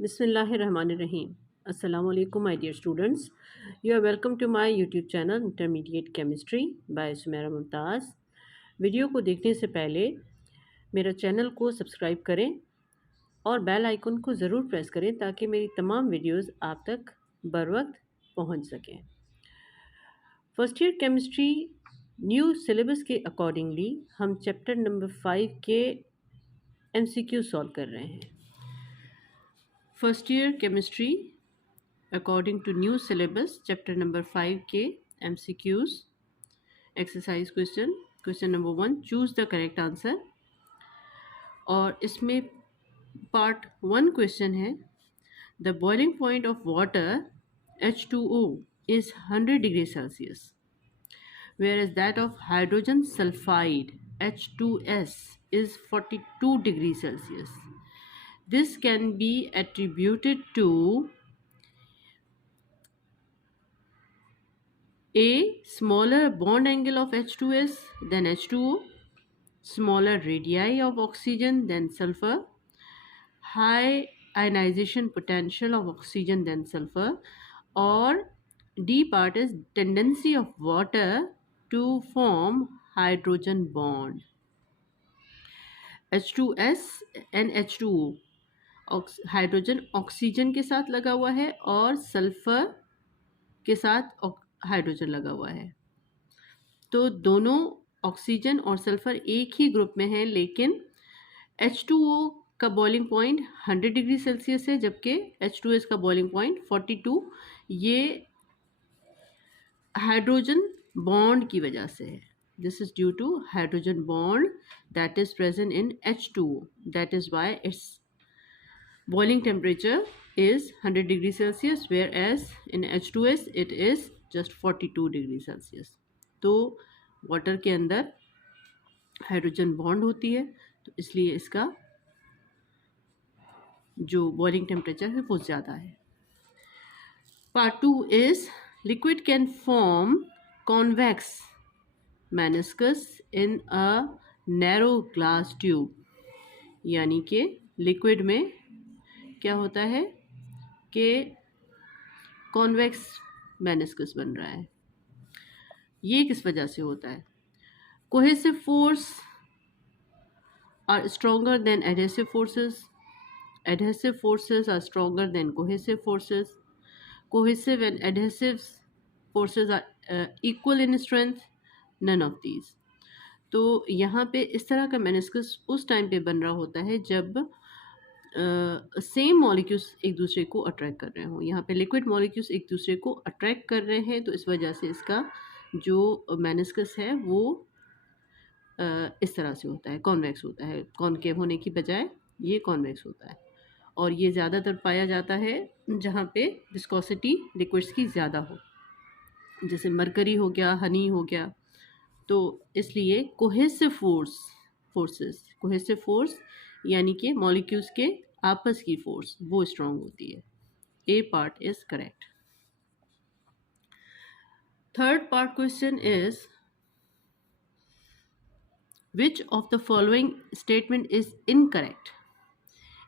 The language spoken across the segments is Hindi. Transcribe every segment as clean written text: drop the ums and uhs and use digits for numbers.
Bismillahirrahmanirrahim. Assalamu alaikum, my dear students. You are welcome to my YouTube channel Intermediate Chemistry by Sumaira Mumtaz. Video को देखने से पहले मेरा चैनल को सब्सक्राइब करें और बेल आइकन को ज़रूर प्रेस करें ताकि मेरी तमाम वीडियोस आप तक बर वक्त पहुँच सकें। First year chemistry new syllabus के अकॉर्डिंगली हम चैप्टर नंबर 5 के MCQ सॉल्व कर रहे हैं। First year chemistry according to new syllabus chapter number 5 के MCQs exercise question number 1 choose the correct answer. और इसमें पार्ट 1 क्वेश्चन है the boiling point of water H2O is 100 degree Celsius whereas that of hydrogen sulfide H2S is 42 degree Celsius. This can be attributed to A. Smaller bond angle of H2S than H2O, smaller radii of oxygen than sulfur, high ionization potential of oxygen than sulfur, or D part is tendency of water to form hydrogen bond. H2S and H2O hydrogen oxygen के साथ लगा हुआ है और सल्फर के साथ हाइड्रोजन लगा हुआ है, तो दोनों ऑक्सीजन और सल्फर एक ही ग्रुप में हैं, लेकिन H2O का बॉइलिंग पॉइंट 100 डिग्री सेल्सियस है जबकि H2S का बॉइलिंग पॉइंट 42। ये हाइड्रोजन बॉन्ड की वजह से है। This is due to hydrogen bond that is present in H2O, that is why its boiling temperature is 100 degree Celsius whereas in H2S it is just 42 degree Celsius. तो वाटर के अंदर हाइड्रोजन बॉन्ड होती है तो इसलिए इसका जो बॉइलिंग टेम्परेचर है वो ज़्यादा है। Part 2 is liquid can form convex meniscus in a narrow glass tube, यानी कि लिक्विड में क्या होता है कि कॉन्वेक्स मेनिस्कस बन रहा है। ये किस वजह से होता है? Cohesive force are stronger than adhesive forces, adhesive forces are stronger than cohesive forces, cohesive and adhesive forces are equal in strength, none of these. तो यहाँ पे इस तरह का मेनिस्कस उस टाइम पे बन रहा होता है जब सेम मॉलिक्यूल्स एक दूसरे को अट्रैक्ट कर रहे हों। यहाँ पे लिक्विड मॉलिक्यूल्स एक दूसरे को अट्रैक्ट कर रहे हैं, तो इस वजह से इसका जो मेनिस्कस है वो इस तरह से होता है, कॉन्वेक्स होता है। कॉनकेव होने की बजाय ये कॉन्वेक्स होता है और ये ज़्यादातर पाया जाता है जहाँ पे विस्कोसिटी लिक्विड्स की ज़्यादा हो, जैसे मरकरी हो गया, हनी हो गया। तो इसलिए कोहेसिव फोर्स यानी कि मॉलिक्यूल्स के आपस की फोर्स वो स्ट्रॉन्ग होती है। A part is correct. Third part question is which of the following statement is incorrect.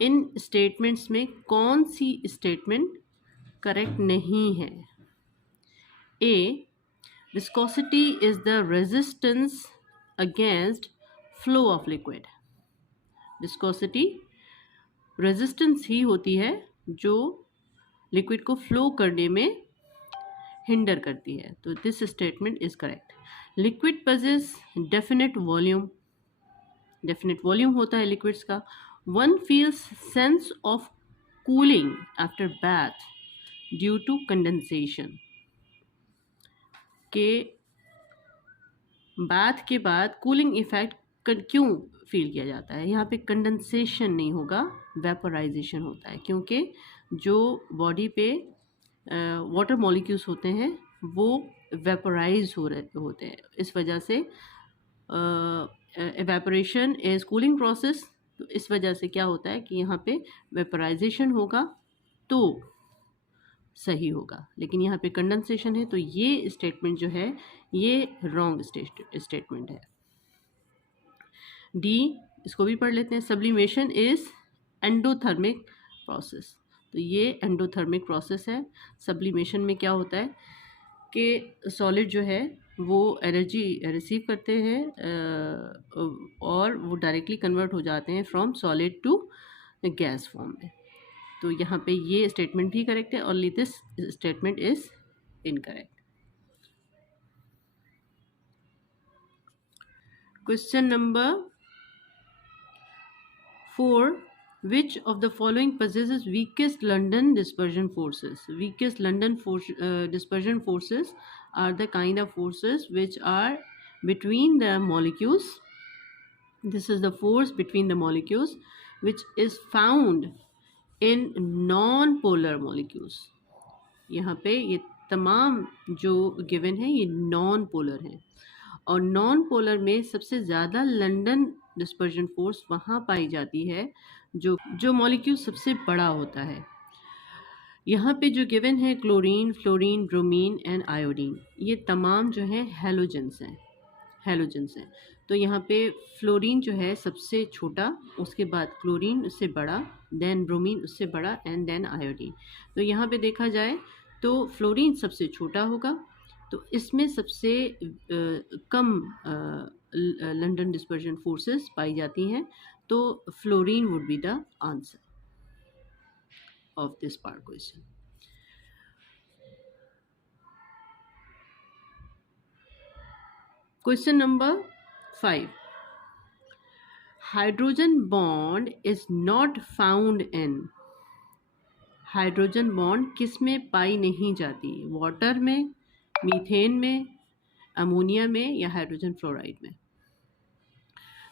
इन स्टेटमेंट्स में कौन सी स्टेटमेंट करेक्ट नहीं है? A, viscosity is the resistance against flow of liquid. Viscosity resistance ही होती है जो लिक्विड को फ्लो करने में हिंडर करती है, तो this statement is correct. Liquid possesses definite volume होता है लिक्विड्स का। One feels sense of cooling after bath due to condensation, के बाथ के बाद कूलिंग इफेक्ट क्यों फील किया जाता है? यहाँ पे कंडेंसेशन नहीं होगा, वेपोराइजेशन होता है, क्योंकि जो बॉडी पे वाटर मॉलिक्यूल्स होते हैं वो वेपोराइज हो रहे होते हैं। इस वजह से एवेपोरेशन इज कूलिंग प्रोसेस, तो इस वजह से क्या होता है कि यहाँ पे वेपोराइजेशन होगा तो सही होगा, लेकिन यहाँ पे कंडेंसेशन है, तो ये स्टेटमेंट जो है ये रॉन्ग स्टेटमेंट है। डी, इसको भी पढ़ लेते हैं। सब्लिमेशन इज एंडोथर्मिक प्रोसेस, तो ये एंडोथर्मिक प्रोसेस है। सब्लिमेशन में क्या होता है कि सॉलिड जो है वो एनर्जी रिसीव करते हैं और वो डायरेक्टली कन्वर्ट हो जाते हैं from solid to gas form में। तो यहाँ पे ये स्टेटमेंट भी करेक्ट है, only this statement is incorrect. Question number 4. Which of the following possesses weakest London dispersion forces? Weakest London dispersion forces are the kind of forces which are between the molecules. This is the force between the molecules which is found in non-polar molecules. यहाँ पे ये तमाम जो गिवन है ये नॉन पोलर हैं, और नॉन पोलर में सबसे ज़्यादा लंदन डिस्पर्जन फोर्स वहाँ पाई जाती है जो मॉलिक्यूल सबसे बड़ा होता है। यहाँ पे जो गिवन है chlorine, fluorine, bromine and iodine, ये तमाम जो हैं हैलोजेंस हैं। तो यहाँ पे फ्लोरीन जो है सबसे छोटा, उसके बाद क्लोरीन उससे बड़ा, देन ब्रोमीन उससे बड़ा एंड देन आयोडीन। तो यहाँ पे देखा जाए तो फ्लोरीन सबसे छोटा होगा, तो इसमें सबसे कम लंदन डिस्पर्जन फोर्सेस पाई जाती हैं, तो fluorine would be the answer of this part question. Question number 5. Hydrogen bond is not found in. Hydrogen bond किस में पाई नहीं जाती? वाटर में, मीथेन में, अमोनिया में या हाइड्रोजन फ्लोराइड में?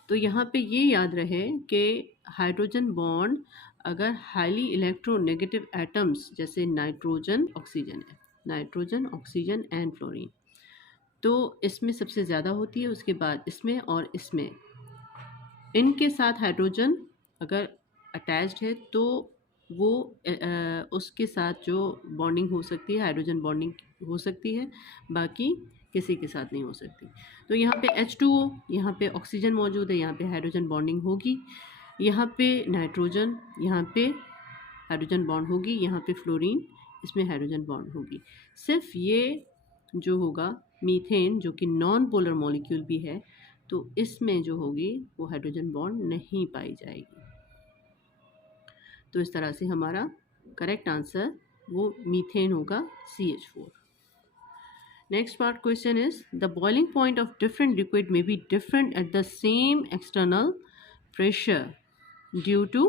तो यहाँ पे ये याद रहे कि हाइड्रोजन बॉन्ड अगर हाईली इलेक्ट्रोनेगेटिव एटम्स जैसे नाइट्रोजन, ऑक्सीजन है, नाइट्रोजन, ऑक्सीजन एंड फ्लोरीन, तो इसमें सबसे ज़्यादा होती है, उसके बाद इसमें और इसमें। इनके साथ हाइड्रोजन अगर अटैच्ड है तो वो उसके साथ जो बॉन्डिंग हो सकती है, हाइड्रोजन बॉन्डिंग हो सकती है, बाकी किसी के साथ नहीं हो सकती। तो यहाँ पे H2O, यहाँ पे ऑक्सीजन मौजूद है, यहाँ पे हाइड्रोजन बॉन्डिंग होगी, यहाँ पे नाइट्रोजन, यहाँ पे हाइड्रोजन बॉन्ड होगी, यहाँ पे फ्लोरीन, इसमें हाइड्रोजन बॉन्ड होगी। सिर्फ ये जो होगा मीथेन, जो कि नॉन पोलर मॉलिक्यूल भी है, तो इसमें जो होगी वो हाइड्रोजन बॉन्ड नहीं पाई जाएगी। तो इस तरह से हमारा करेक्ट आंसर वो मीथेन होगा, CH4। Next part question is the boiling point of different liquid में be different at the same external pressure due to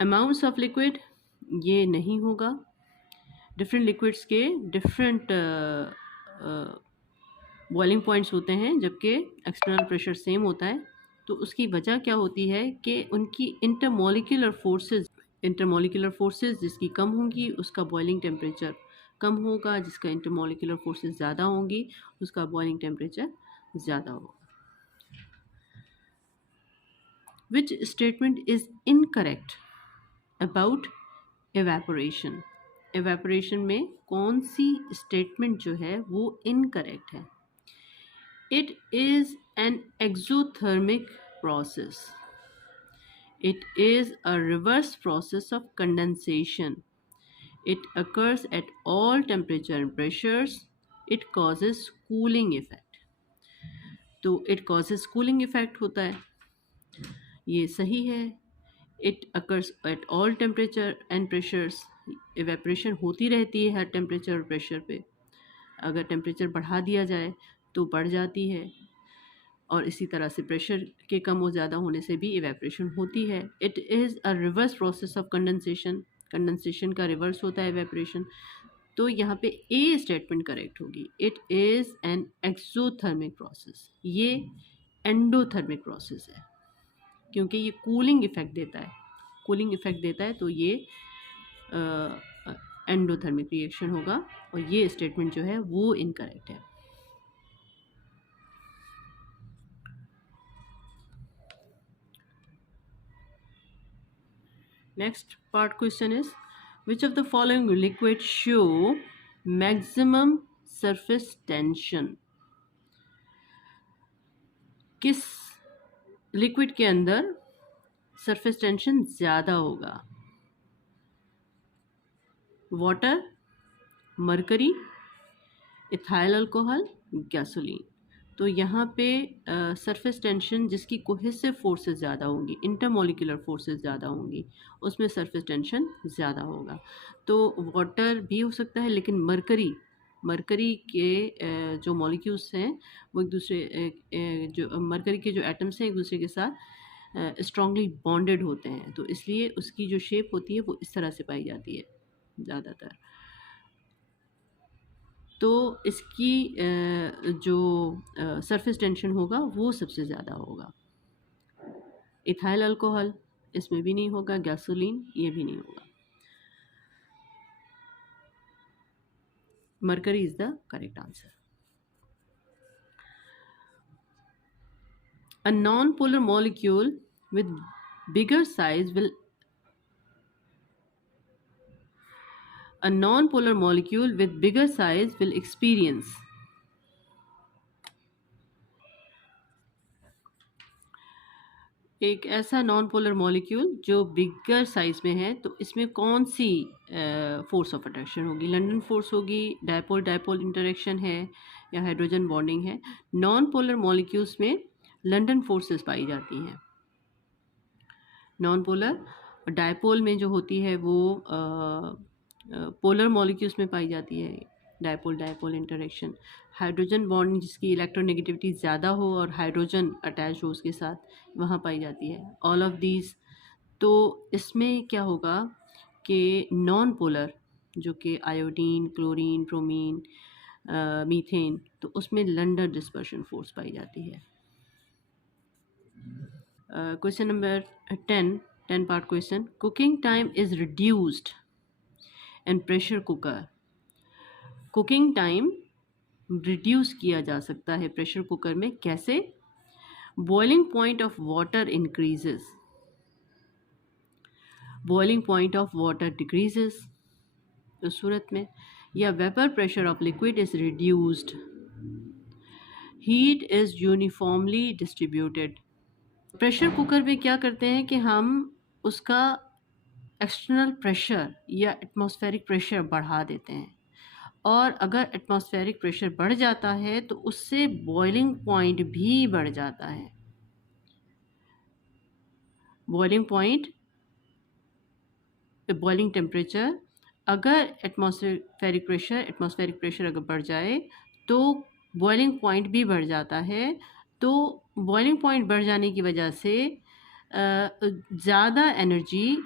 amounts of liquid. ये नहीं होगा। डिफरेंट लिक्विड्स के डिफरेंट बॉइलिंग पॉइंट्स होते हैं जबकि एक्सटर्नल प्रेशर सेम होता है। तो उसकी वजह क्या होती है कि उनकी इंटरमॉलिक्यूलर फोर्सेस जिसकी कम होंगी उसका बॉइलिंग टेम्परेचर कम होगा, जिसका इंटरमॉलिक्यूलर फोर्सेस ज़्यादा होंगी उसका बॉइलिंग टेम्परेचर ज़्यादा होगा। Which statement is incorrect about evaporation? Evaporation में कौन सी स्टेटमेंट जो है वो इनकरेक्ट है? It is an exothermic process. It is a reverse process of condensation. It occurs at all temperature and pressures. It causes cooling effect. तो it causes cooling effect होता है, ये सही है। It occurs at all temperature and pressures. evaporation होती रहती है हर टेम्परेचर और प्रेशर पे। अगर टेम्परेचर बढ़ा दिया जाए तो बढ़ जाती है, और इसी तरह से प्रेशर के कम और ज़्यादा होने से भी इवेपोरेशन होती है। It is a reverse process of condensation. Condensation का रिवर्स होता है इवेपोरेशन। तो यहाँ पे ए स्टेटमेंट करेक्ट होगी। It is an exothermic process. ये एंडोथर्मिक प्रोसेस है क्योंकि ये कूलिंग इफेक्ट देता है, तो ये एंडोथर्मिक रिएक्शन होगा, और ये स्टेटमेंट जो है वो इनकरेक्ट है। Next part question is, which of the following liquids show maximum surface tension? किस लिक्विड के अंदर सरफेस टेंशन ज़्यादा होगा? Water, mercury, ethyl alcohol, gasoline. तो यहाँ पे सरफेस टेंशन जिसकी कोहेसिव फोर्सेस ज़्यादा होंगी, इंटरमोलिकुलर फोर्सेस ज़्यादा होंगी, उसमें सरफेस टेंशन ज़्यादा होगा। तो वाटर भी हो सकता है, लेकिन मरकरी मरकरी के जो मॉलिक्यूल्स हैं वो एक दूसरे जो मरकरी के जो एटम्स हैं एक दूसरे के साथ स्ट्रांगली बॉन्डेड होते हैं, तो इसलिए उसकी जो शेप होती है वो इस तरह से पाई जाती है ज़्यादातर। तो इसकी जो सरफेस टेंशन होगा वो सबसे ज़्यादा होगा। इथाइल अल्कोहल इसमें भी नहीं होगा, गैसोलीन ये भी नहीं होगा। Mercury is the correct answer. A non-polar molecule with bigger size will a non-polar molecule with bigger size will experience एक ऐसा नॉन पोलर मॉलिक्यूल जो बिगर साइज में है, तो इसमें कौन सी फोर्स ऑफ अट्रैक्शन होगी? लंडन फोर्स होगी, डायपोल डायपोल इंटरेक्शन है, या हाइड्रोजन बॉन्डिंग है? नॉन पोलर मॉलिक्यूल्स में लंडन फोर्सेस पाई जाती हैं। नॉन पोलर डायपोल में जो होती है वो पोलर मॉलिक्यूल्स में पाई जाती है, dipole dipole interaction. Hydrogen bond जिसकी इलेक्ट्रोनेगेटिविटी ज़्यादा हो और हाइड्रोजन अटैच हो उसके साथ, वहाँ पाई जाती है। All of these. तो इसमें क्या होगा कि नॉन पोलर जो कि आयोडीन, क्लोरीन, ब्रोमीन, मीथेन, तो उसमें लंडन डिस्पर्शन फोर्स पाई जाती है। Question number 10 part question. Cooking time is reduced in pressure cooker. Cooking time reduce किया जा सकता है प्रेशर कुकर में, कैसे? Boiling point of water increases, boiling point of water decreases उस सूरत में, या vapour pressure of liquid is reduced, heat is uniformly distributed. Pressure cooker में क्या करते हैं कि हम उसका एक्सटर्नल प्रेशर या एटमॉस्फेरिक प्रेशर बढ़ा देते हैं, और अगर एटमॉस्फेरिक प्रेशर बढ़ जाता है तो उससे बॉइलिंग पॉइंट भी बढ़ जाता है। बॉइलिंग पॉइंट, बॉइलिंग टेम्परेचर, अगर एटमॉस्फेरिक प्रेशर अगर बढ़ जाए तो बॉइलिंग पॉइंट भी बढ़ जाता है। तो बॉइलिंग पॉइंट बढ़ जाने की वजह से ज़्यादा एनर्जी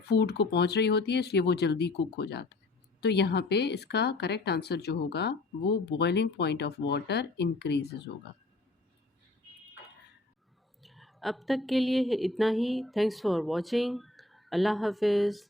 फूड को पहुंच रही होती है, इसलिए वो जल्दी कुक हो जाता है। तो यहाँ पे इसका करेक्ट आंसर जो होगा वो boiling point of water increases होगा। अब तक के लिए इतना ही। Thanks for watching. अल्लाह हाफिज़।